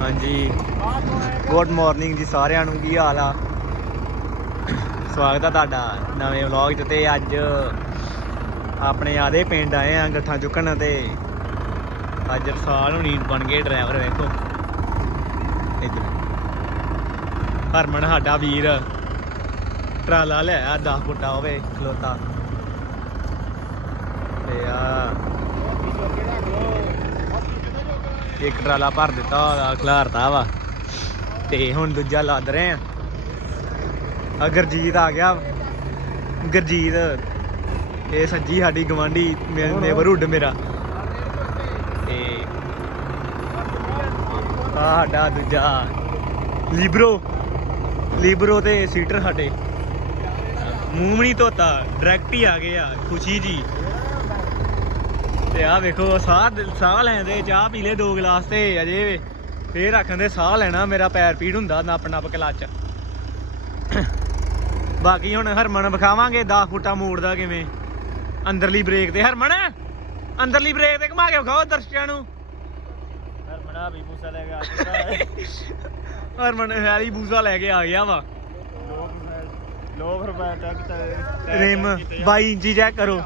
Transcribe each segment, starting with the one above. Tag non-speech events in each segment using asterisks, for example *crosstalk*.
ਹਾਂਜੀ। Good morning ਜੀ ਸਾਰਿਆਂ ਨੂੰ, ਕੀ ਹਾਲ ਆ? ਸਵਾਗਤ ਆ ਤੁਹਾਡਾ ਨਵੇਂ ਵਲੌਗ 'ਚ ਤੇ ਅੱਜ ਆਪਣੇ ਆਦੇ ਪਿੰਡ ਆਏ ਆ ਗੱਠਾਂ ਚੁੱਕਣ ਤੇ। ਅੱਜ ਰਸਾਲ ਹੁਣੀ ਬਣ ਗਏ ਡਰਾਈਵਰ ਵੇਖੋ। ਇੱਧਰ। ਹਰਮਨ, ਸਾਡਾ ਵੀਰ ਟਰਾਲਾ ਲਿਆਇਆ 10 ਫੁੱਟਾ ਹੋਵੇ ਖਲੋਤਾ। ਤੇ ਆ। ਇੱਕ ਟਰਾਲਾ ਭਰ ਦਿੱਤਾ ਉਹਦਾ ਖਲਾਰਤਾ ਵਾ। ਤੇ ਹੁਣ ਦੂਜਾ ਲੱਦ ਰਹੇ ਆ। ਆ ਗੁਰਜੀਤ ਆ ਗਿਆ। ਗੁਰਜੀਤ ਇਹ ਸੱਜੀ ਸਾਡੀ ਗਵਾਂਢੀ ਨੇਬਰਹੁੱਡ ਮੇਰਾ। ਤੇ ਆ ਸਾਡਾ ਦੂਜਾ ਲੀਬਰੋ। ਲੀਬਰੋ ਤੇ ਸੀਟਰ ਸਾਡੇ। ਮੂੰਹ ਨਹੀਂ ਧੋਤਾ ਡਾਇਰੈਕਟ ਹੀ ਆ ਗਏ ਆ ਖੁਸ਼ੀ ਜੀ। ਤੇ ਆ ਵੇਖੋ ਸਾਹ ਸਾਹ ਲੈਂਦੇ ਚਾਹ ਪੀ ਲੈ ਦੋ ਗਲਾਸ ਤੇ ਅਜੇ ਫੇਰ ਰੱਖਣ ਦੇ ਸਾਹ ਲੈਣਾ ਮੇਰਾ ਪੈਰ ਪੀੜ ਹੁੰਦਾ ਨੱਪ ਨੱਪ ਕਲੱਚ ਬਾਕੀ ਹੁਣ ਹਰਮਨ ਵਿਖਾਵਾਂਗੇ 10 ਫੁੱਟਾ ਮੋੜਦਾ ਕਿਵੇਂ। ਅੰਦਰਲੀ ਬ੍ਰੇਕ ਤੇ। ਹਰਮਨ ਅੰਦਰਲੀ ਬ੍ਰੇਕ ਤੇ ਘੁਮਾ ਕੇ ਵਿਖਾਓ ਦਰਸ਼ਕਾਂ ਨੂੰ। ਹਰਮਨਾ ਵੀ ਮੂਸਾ ਲੈ ਗਿਆ ਹਰਮਨ ਹੈਰੀ ਬੂਜ਼ਾ ਲੈ ਕੇ ਆ ਗਿਆ ਵਾ। ਲੋਕ ਰੁਪਏ ਟੈਕ ਤੇ ਰਿਮ 22 ਇੰਚੀ ਚੈੱਕ ਕਰੋ।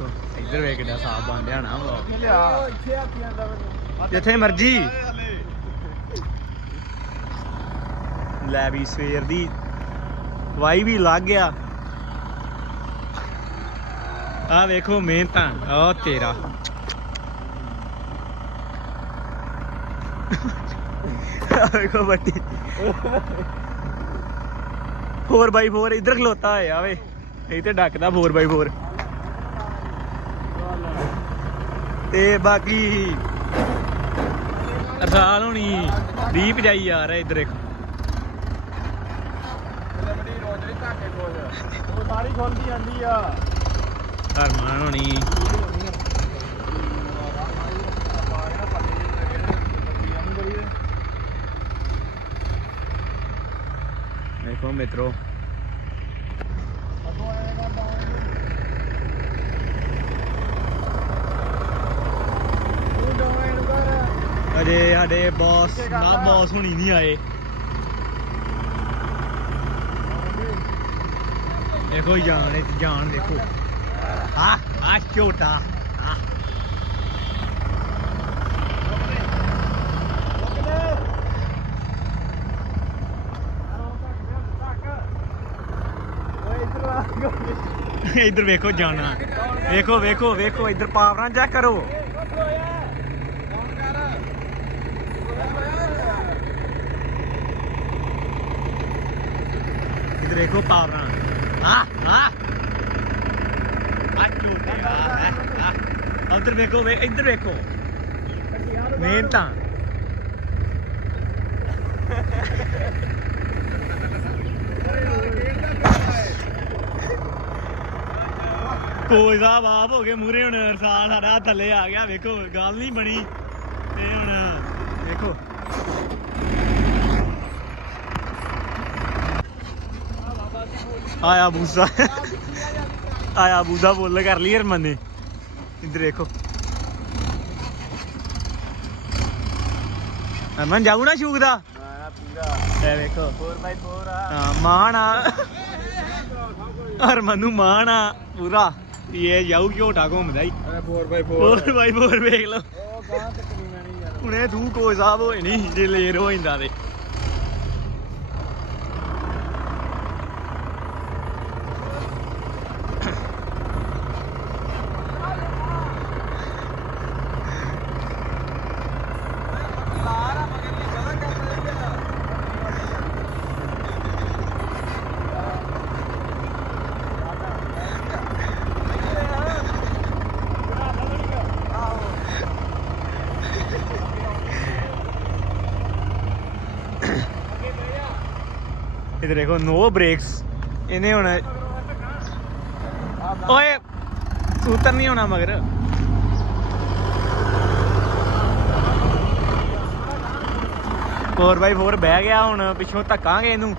ਦੇਖੋ ਇੱਧਰ ਵੇਖ ਕਿੱਡਾ ਸਾਫ਼ ਬਣ ਰਿਹਾ ਨਾ ਜਿੱਥੇ ਮਰਜ਼ੀ। ਲੈ ਵੀ ਸਵੇਰ ਦੀ। ਵਾਈ ਵੀ ਲੱਗ ਗਿਆ। ਆ ਵੇਖੋ ਮਿਹਨਤਾਂ ਆ ਤੇਰਾ। ਆ ਵੇਖੋ ਬੱਟੀ 4x4 ਇੱਧਰ ਖਲੋਤਾ ਹੋਇਆ ਵੇ। ਇਹ ਤੇ ਡੱਕਦਾ 4x4 ਤੇ ਬਾਕੀ ਅਰਸਾਲ ਹੋਣੀ 20 ਭਜਾਈ ਆ ਰਿਹਾ ਇੱਧਰ ਇੱਕ। ਉਹ ਸਾਰੀ ਖੋਲਦੀ ਜਾਂਦੀ ਆ ਹਰਮਾਨ ਹੋਣੀ। ਦੇਖੋ ਮਿੱਤਰੋ ਅਜੇ ਸਾਡੇ ਬੌਸ ਨਾ ਬੌਸ ਹੁਣੀ ਨਹੀਂ ਆਏ। ਦੇਖੋ ਜਾਨ ਇਹ ਜਾਨ ਦੇਖੋ। ਆ ਆ ਝੋਟਾ। ਆ ਇੱਧਰ ਵੇਖੋ ਜਾਣਾ। ਵੇਖੋ ਵੇਖੋ ਵੇਖੋ, ਇੱਧਰ ਪਾਵਰਾਂ ਚੈੱਕ ਕਰੋ ਇੱਧਰ ਵੇਖੋ ਪਾਵਰਾਂ ਆ ਆ ਆ ਝੋਟੇ ਆ ਆ ਉੱਧਰ ਵੇਖੋ, ਵੇ, ਇੱਧਰ ਵੇਖੋ। ਮਿਹਨਤਾਂ। ਕੋਈ ਸਾਹਿਬ ਆਪ ਹੋ ਗਏ ਮੂਰੇ ਹੁਣ ਰਸਾਲ ਸਾਡਾ ਥੱਲੇ ਆ ਗਿਆ। ਵੇਖੋ, ਗੱਲ ਨਹੀਂ ਬਣੀ। ਤੇ ਹੁਣ, ਵੇਖੋ। ਆਇਆ ਬੂਸਾ। ਆਇਆ ਬੂਸਾ ਬੋਲ ਕਰ ਲਈ ਹਰਮਨ ਨੇ। ਇੱਧਰ ਦੇਖੋ। ਹਰਮਨ ਜਾਊ ਨਾ ਸ਼ੂਕ ਦਾ? ਆ ਪੂਰਾ ਇਹ ਵੇਖੋ। 4x4 ਆ ਹਾਂ ਮਾਣ ਆ। ਹਰਮਨ ਨੂੰ ਮਾਣ ਆ ਪੂਰਾ। ਇਹ ਜਾਊ ਝੋਟਾ ਘੁੰਮਦਾ ਹੀ। ਅਰੇ 4x4 ਹੋਰ ਬਾਈ ਹੋਰ ਵੇਖ ਲਓ। ਉਹ ਗਾਂ ਤੱਕ ਨਹੀਂ ਮੈਣੀ ਯਾਰ। ਹੁਣੇ ਤੂੰ ਕੋਈ ਸਾਹਿਬ ਹੋਏ ਨਹੀਂ ਜੇ ਲੇਰ ਹੋ ਜਾਂਦਾ ਤੇ। ਇਧਰ ਦੇਖੋ ਨੋ ਬ੍ਰੇਕਸ ਇਹਨੇ ਹੁਣ ਓਏ, ਸੂਤਰ ਨਹੀਂ ਹੋਣਾ ਮਗਰ। ਫੋਰ ਬਾਈ ਫੋਰ ਬਹਿ ਗਿਆ ਹੁਣ, ਪਿੱਛੋਂ ਧੱਕਾਂਗੇ ਇਹਨੂੰ।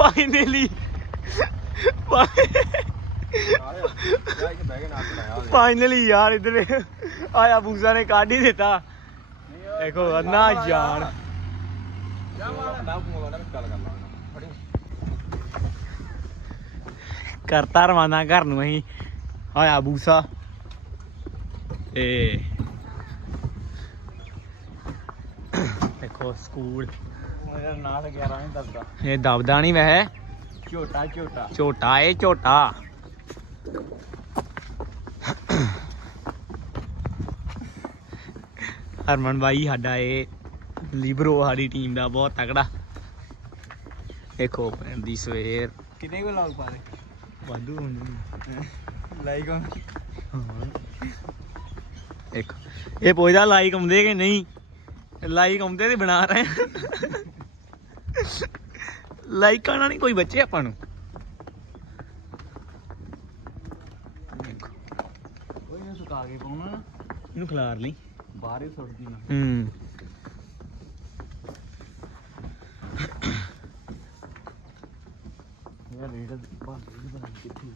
ਫਾਈਨਲੀ ਫਾਈਨਲੀ ਯਾਰ ਇਧਰ ਆਇਆ ਬੂਜ਼ਾ ਨੇ ਕੱਢ ਹੀ ਦਿੱਤਾ ਦੇਖੋ ਅੰਨਾ ਜਾਨ ਕਰਤਾ ਰਵਾਨਾ ਘਰ ਨੂੰ ਅਸੀਂ ਆਇਆ ਬੂਸਾ ਤੇ ਦੇਖੋ ਸਕੂਲ ਮੇਰਾ ਨਾਂ ਤਾਂ 11 ਨਹੀਂ ਦੱਸਦਾ। ਇਹ ਦਬਦਾ ਨਹੀਂ ਵੈਸੇ। ਝੋਟਾ ਝੋਟਾ। ਝੋਟਾ ਏ ਝੋਟਾ। ਹਰਮਨ ਬਾਈ ਸਾਡਾ ਇਹ ਲਿਬਰੋ ਸਾਡੀ ਟੀਮ ਦਾ ਬਹੁਤ ਤਕੜਾ। ਦੇਖੋ ਦੀ ਸਵੇਰ। ਕਿੰਨੇ ਕੋ ਲਾਗ ਪਾਲੇ ਵਾਧੂ ਹੁੰਦੀ ਲਾਈਕ on ਦੇਖੋ। ਇਹ ਪੁੱਛਦਾ ਲਾਈਕ ਆਉਂਦੇ ਕਿ ਨਹੀਂ? ਲਾਈਕ ਆਉਂਦੇ ਤੇ ਬਣਾ ਰਹੇ *laughs* ਲਾਈਕ ਆਣਾ ਨਹੀਂ ਕੋਈ ਬੱਚੇ ਆਪਾਂ ਨੂੰ। ਉਹ ਇਹਨੂੰ ਸੁਕਾ ਕੇ ਪਾਉਣਾ। ਇਹਨੂੰ ਖਿਲਾਰ ਲਈ। ਬਾਹਰ ਹੀ ਨਾ ਹੂੰ। ਇਹ ਰੇਡ ਬੰਦ ਨਹੀਂ ਬਣਾ ਕਿੱਥੇ।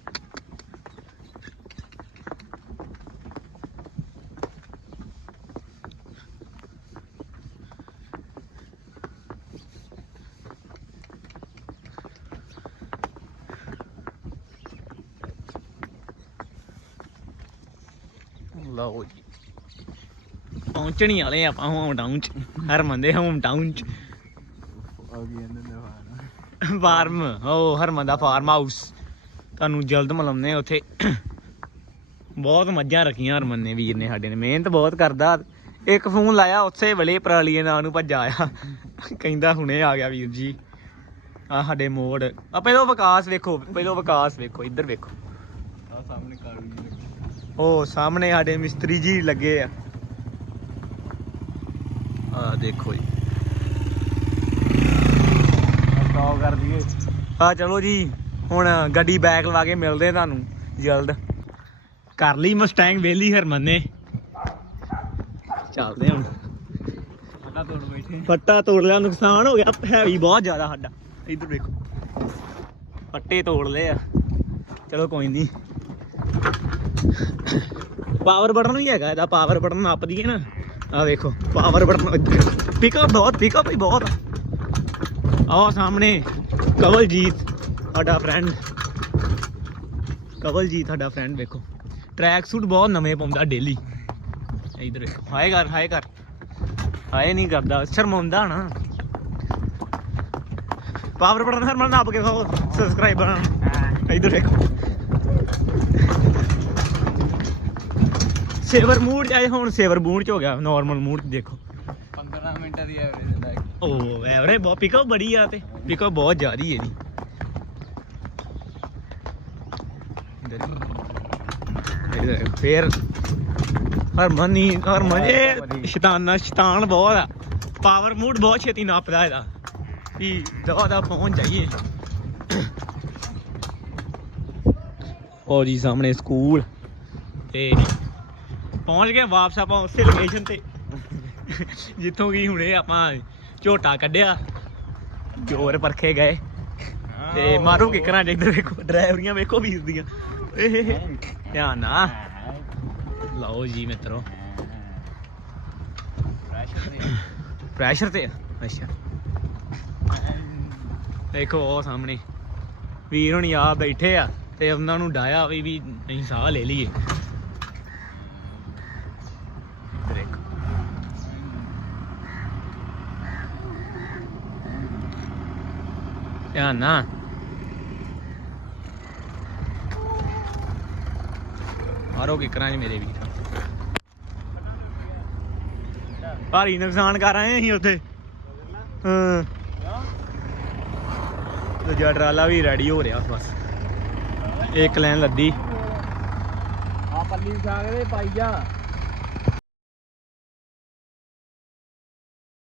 ਲਓ ਜੀ। ਪਹੁੰਚਣੀ ਵਾਲੇ ਆਪਾਂ ਹੋਮ ਟਾਊਨ ਚ। ਹਰਮਨ ਦੇ ਹੋਮ ਟਾਊਨ ਚ। ਆ ਫਾਰਮ ਉਹ ਹਰਮਨ ਦਾ ਫਾਰਮ ਹਾਊਸ ਤੁਹਾਨੂੰ ਜਲਦ ਮਿਲਾਉਂਦੇ ਉੱਥੇ। ਬਹੁਤ ਮੱਝਾਂ ਰੱਖੀਆਂ ਹਰਮਨ ਨੇ ਵੀਰ ਨੇ ਸਾਡੇ ਨੇ। ਮਿਹਨਤ ਬਹੁਤ ਕਰਦਾ। ਇੱਕ ਫੋਨ ਲਾਇਆ ਉਸੇ ਵੇਲੇ ਪਰਾਲੀਏ ਨਾਂ ਨੂੰ ਭੱਜਾ ਆਇਆ। ਕਹਿੰਦਾ ਹੁਣੇ ਆ ਗਿਆ ਵੀਰ ਜੀ। ਆ ਸਾਡੇ ਮੋੜ। ਆ ਪਹਿਲਾਂ ਵਿਕਾਸ ਵੇਖੋ ਪਹਿਲਾਂ ਵਿਕਾਸ ਵੇਖੋ ਇੱਧਰ ਵੇਖੋ। ਆ ਸਾਹਮਣੇ ਕਾਲੂ ਉਹ ਸਾਹਮਣੇ ਸਾਡੇ ਮਿਸਤਰੀ ਜੀ ਲੱਗੇ ਆ। ਆ ਦੇਖੋ ਜੀ। ਸਟਾਪ ਕਰ ਦਈਏ। ਆ ਚਲੋ ਜੀ ਹੁਣ ਗੱਡੀ ਬੈਕ ਲਵਾ ਕੇ ਮਿਲਦੇ ਤੁਹਾਨੂੰ ਜਲਦ। ਕਰ ਲਈ ਮਸਟੈਂਗ ਵੇਲੀ ਹਰਮਨ ਨੇ। ਚੱਲਦੇ ਹੁਣ। ਫਟਾ ਤੋੜ ਬੈਠੇ। ਫੱਟਾ ਤੋੜ ਲਿਆ ਨੁਕਸਾਨ ਹੋ ਗਿਆ। ਹੈਵੀ ਬਹੁਤ ਜ਼ਿਆਦਾ ਸਾਡਾ। ਇੱਧਰ ਦੇਖੋ। ਫੱਟੇ ਤੋੜ ਲਏ ਆ। ਚਲੋ ਕੋਈ ਨਹੀਂ ਪਾਵਰ ਬਟਨ ਵੀ ਹੈਗਾ ਇਹਦਾ ਪਾਵਰ ਬਟਨ ਨੱਪ ਦਈਏ ਨਾ। ਆ ਦੇਖੋ ਪਾਵਰ ਬਟਨ ਪਿਕਅਪ ਬਹੁਤ ਪਿਕਅਪ ਹੀ ਬਹੁਤ ਆ। ਸਾਹਮਣੇ ਕਵਲਜੀਤ ਸਾਡਾ ਫਰੈਂਡ ਕਵਲਜੀਤ ਸਾਡਾ ਫਰੈਂਡ ਵੇਖੋ। ਟਰੈਕ ਸੂਟ ਬਹੁਤ ਨਵੇਂ ਪਾਉਂਦਾ ਡੇਲੀ ਇਧਰ ਵੇਖੋ। ਹਾਏ ਕਰ ਹਾਏ ਕਰ ਹਾਏ ਨਹੀਂ ਕਰਦਾ ਸ਼ਰਮਾਉਂਦਾ ਨਾ। ਪਾਵਰ ਬਟਨ ਹਰ ਮਨ ਨਾਪ ਕੇ ਖਾਓ ਸਬਸਕ੍ਰਾਈਬਰ ਇਧਰ ਦੇਖੋ ਸੇਵਰ ਮੂਡ ਆਏ ਹੁਣ ਸੇਵਰ ਮੂਡ ਚ ਹੋ ਗਿਆ ਨਾਰਮਲ ਮੂਡ ਦੇਖੋ। 15 ਮਿੰਟਾਂ ਦੀ ਐਵਰੇਜ ਦਿੰਦਾ ਹੈ ਉਹ ਐਵਰੇ ਬਹੁਤ ਪਿਕਅਪ ਬੜੀ ਆ ਤੇ ਪਿਕਅਪ ਬਹੁਤ ਜ਼ਿਆਦੀ ਹੈ। ਦੇਖੋ, ਫੇਰ ਹਰਮਨ ਨਹੀਂ ਹਰਮਨ। ਇਹ ਸ਼ੈਤਾਨਾ ਸ਼ੈਤਾਨ ਬਹੁਤ ਆ। ਪਾਵਰ ਮੂਡ ਬਹੁਤ ਛੇਤੀ ਨਾਪਦਾ ਇਹਦਾ। ਵੀ ਦਵਾ ਦਾ ਪਹੁੰਚ ਜਾਈਏ ਉਹ ਜੀ ਸਾਹਮਣੇ ਸਕੂਲ। ਤੇ ਪਹੁੰਚ ਗਏ ਵਾਪਸ ਆਪਾਂ ਉਸੇ ਲੋਕੇਸ਼ਨ ਤੇ। ਜਿੱਥੋਂ ਕੀ ਹੁਣੇ ਆਪਾਂ ਝੋਟਾ ਕੱਢਿਆ ਜੋਰ ਪਰਖੇ ਗਏ। ਤੇ ਮਾਰੂ ਕਿਕਰਾਂ ਇੱਧਰ ਵੇਖੋ ਡਰਾਈਵਰੀਆਂ ਵੇਖੋ ਵੀਰ ਦੀਆਂ। ਏ ਧਿਆਨ ਨਾ। ਲਓ ਜੀ ਮਿੱਤਰੋ। ਪ੍ਰੈਸ਼ਰ ਤੇ? ਅੱਛਾ। ਦੇਖੋ ਉਹ ਸਾਹਮਣੇ। ਵੀਰ ਹੁਣੀ ਆ ਬੈਠੇ ਆ ਤੇ ਉਹਨਾਂ ਨੂੰ ਡਾਇਆ ਵੀ ਵੀ ਅਸੀਂ ਸਾਹ ਲੈ ਲਈਏ ਇੱਧਰ ਦੇਖੋ ਧਿਆਨ ਨਾ ਮਾਰੋ ਕਿਕਰਾਂ ਜੀ ਮੇਰੇ ਵੀਰ ਭਾਰੀ ਨੁਕਸਾਨ ਕਰ ਆਏ ਅਸੀਂ ਉੱਥੇ। ਹਾਂ। ਦੂਜਾ ਟਰਾਲਾ ਵੀ ਰੈਡੀ ਹੋ ਰਿਹਾ ਬਸ। ਇੱਕ ਲਾਈਨ ਲੱਦੀ। ਆ ਪੱਲੀ ਵਿਛਾ ਕੇ ਪਾਈ ਜਾ